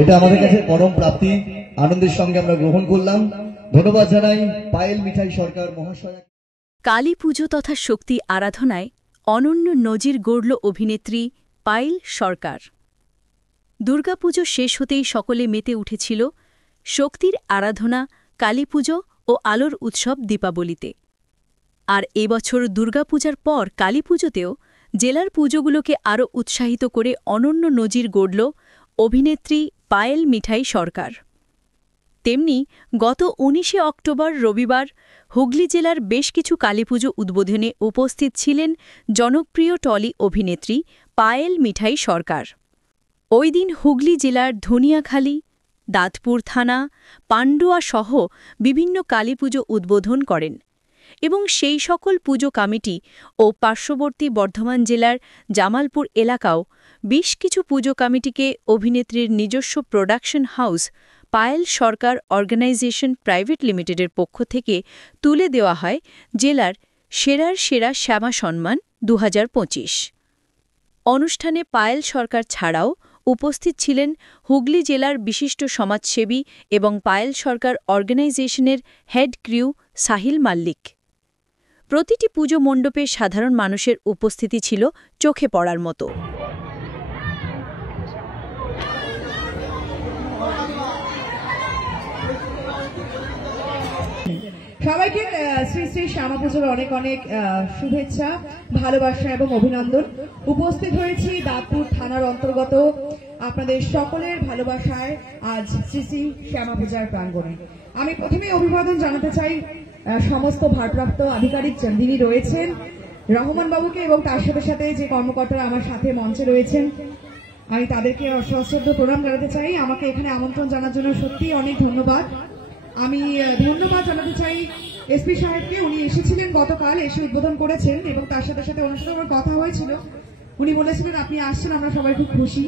এটা আমাদের কাছে পরম প্রাপ্তি, আনন্দের সঙ্গে আমরা গ্রহণ করলাম। ধন্যবাদ জানাই পায়েল মিঠাই সরকার মহাশয়া। কালী পুজো তথা শক্তি আরাধনায় অনন্য নজির গড়ল অভিনেত্রী পায়েল সরকার। দুর্গাপুজো শেষ হতেই সকলে মেতে উঠেছিল শক্তির আরাধনা, কালীপুজো ও আলোর উৎসব দীপাবলিতে। আর এবছর দুর্গাপূজার পর কালীপুজোতেও জেলার পুজোগুলোকে আরও উৎসাহিত করে অনন্য নজির গড়ল অভিনেত্রী পায়েল মিঠাই সরকার। তেমনি গত ১৯শে অক্টোবর রবিবার হুগলি জেলার বেশ কিছু কালীপুজো উদ্বোধনে উপস্থিত ছিলেন জনপ্রিয় টলি অভিনেত্রী পায়েল মিঠাই সরকার। ওই দিন হুগলি জেলার ধনিয়াখালী, দাঁতপুর থানা, পান্ডুয়া সহ বিভিন্ন কালীপুজো উদ্বোধন করেন এবং সেই সকল পুজো কমিটি ও পার্শ্ববর্তী বর্ধমান জেলার জামালপুর এলাকাও বেশ কিছু পুজো কমিটিকে অভিনেত্রীর নিজস্ব প্রোডাকশন হাউস পায়েল সরকার অর্গানাইজেশন প্রাইভেট লিমিটেডের পক্ষ থেকে তুলে দেওয়া হয় জেলার সেরার সেরা শ্যামা সম্মান ২০২৫। অনুষ্ঠানে পায়েল সরকার ছাড়াও উপস্থিত ছিলেন হুগলি জেলার বিশিষ্ট সমাজসেবী এবং পায়েল সরকার অর্গানাইজেশনের হেড ক্রিউ সাহিল মাল্লিক। প্রতিটি পুজো মণ্ডপে সাধারণ মানুষের উপস্থিতি ছিল চোখে পড়ার মতো। সবাইকে শ্রী শ্রী শ্যামা পুজোর অনেক অনেক শুভেচ্ছা, ভালোবাসা এবং অভিনন্দন। উপস্থিত হয়েছি দাঁতপুর থানার অন্তর্গত আপনাদের সকলের ভালোবাসায় আজ শ্রী শ্রী শ্যামা পূজার প্রাঙ্গণে। আমি প্রথমে অভিবাদন জানাতে চাই সমস্ত ভারপ্রাপ্ত আধিকারিক যিনি রয়েছেন, রহমান বাবুকে এবং তার সাথে সাথে যে কর্মকর্তারা আমার সাথে মঞ্চে রয়েছেন, আমি তাদেরকে সশ্রদ্ধ প্রণাম জানাতে চাই। আমাকে এখানে আমন্ত্রণ জানার জন্য সত্যি অনেক ধন্যবাদ। আমি ধন্যবাদ জানাতে চাই এসপি সাহেবকে, উনি এসেছিলেন গতকাল, এসে উদ্বোধন করেছেন এবং তার সাথে সাথে ওনার সাথে আমার কথা হয়েছিল। উনি বলেছিলেন আপনি আসছেন, আমরা সবাই খুব খুশি।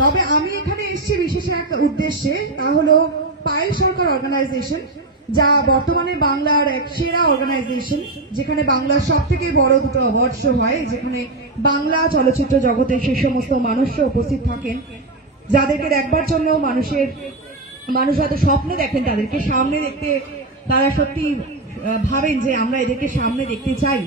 তবে আমি এখানে এসেছি বিশেষ একটা উদ্দেশ্যে, তা হলো পায়েল সরকার অর্গানাইজেশন, যা বর্তমানে বাংলার এক সেরা অর্গানাইজেশন, যেখানে বাংলার সব থেকে বড় দুটো অ্যাওয়ার্ড শো হয়, যেখানে বাংলা চলচ্চিত্র জগতের সে সমস্ত মানুষরা উপস্থিত থাকেন যাদেরকে দেখবার জন্য মানুষ হয়তো স্বপ্ন দেখেন তাদেরকে সামনে দেখতে, তারা সত্যি ভাবেন যে আমরা এদেরকে সামনে দেখতে চাই,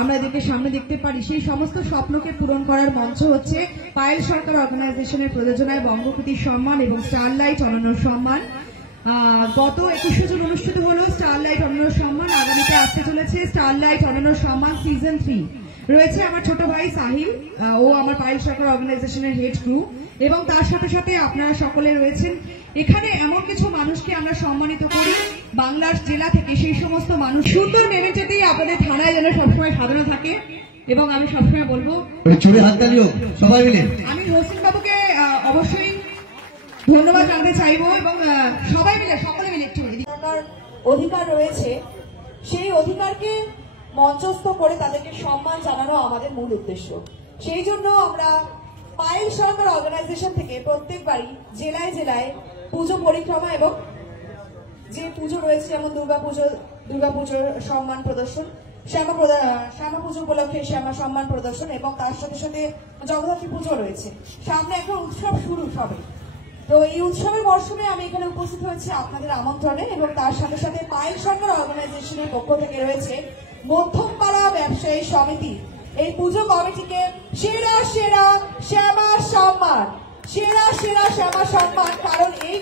আমরা এদেরকে সামনে দেখতে পারি। সেই সমস্ত স্বপ্নকে পূরণ করার মঞ্চ হচ্ছে পায়েল সরকার অর্গানাইজেশনের প্রযোজনায় বঙ্গকৃতির সম্মান এবং স্টারলাইট অনন্য সম্মান। গত 21শে জুন অনুষ্ঠিত হলো স্টারলাইট অনন্য সম্মান। আগামীতে আসতে চলেছে স্টারলাইট অনন্য সম্মান সিজন 3। রয়েছে আমার ছোট ভাই সাহিল, ও আমার পায়েল সরকার অর্গানাইজেশনের হেড ক্রু, এবং তার সাথে সাথে আপনারা সকলে রয়েছেন। এখানে এমন কিছু মানুষকে আমরা সম্মানিত করি বাংলার জেলা থেকে, সেই সমস্ত মানুষ সুন্দর মেমেন্টেতেই আপনাদের থানায় যেন সবসময় সাজানো থাকে। এবং আমি সবসময় বলবো সবাই মিলে আমি হোসেন বাবুকে অবশ্যই ধন্যবাদ জানাতে চাইবো, এবং সবাই মিলে সকলে মিলে একটু অধিকার রয়েছে, সেই অধিকারকে মঞ্চস্থ করে তাদেরকে সম্মান জানানো আমাদের মূল উদ্দেশ্য। সেই জন্য আমরা পায়েল সরকার অর্গানাইজেশন থেকে প্রত্যেকবারই জেলায় জেলায় পুজো পরিক্রমা এবং যে পুজো রয়েছে যেমন দুর্গাপুজোর সম্মান প্রদর্শন, শ্যামা পুজো উপলক্ষে শ্যামা সম্মান প্রদর্শন, এবং তার সাথে সাথে জগদ্ধাত্রী পুজো রয়েছে। সামনে একটা উৎসব শুরু হবে, তো এই উৎসবের মরশুমে আমি এখানে উপস্থিত হয়েছি আপনাদের আমন্ত্রণে, এবং তার সাথে সাথে পায়েল সরকার অর্গানাইজেশনের পক্ষ থেকে রয়েছে মধ্যমপাড়া ব্যবসায়ী সমিতি, এই পুজো কমিটিকে সেরা সেরা শ্যামা সম্মান, সেরা সেরা শ্যামা সম্মান, কারণ এই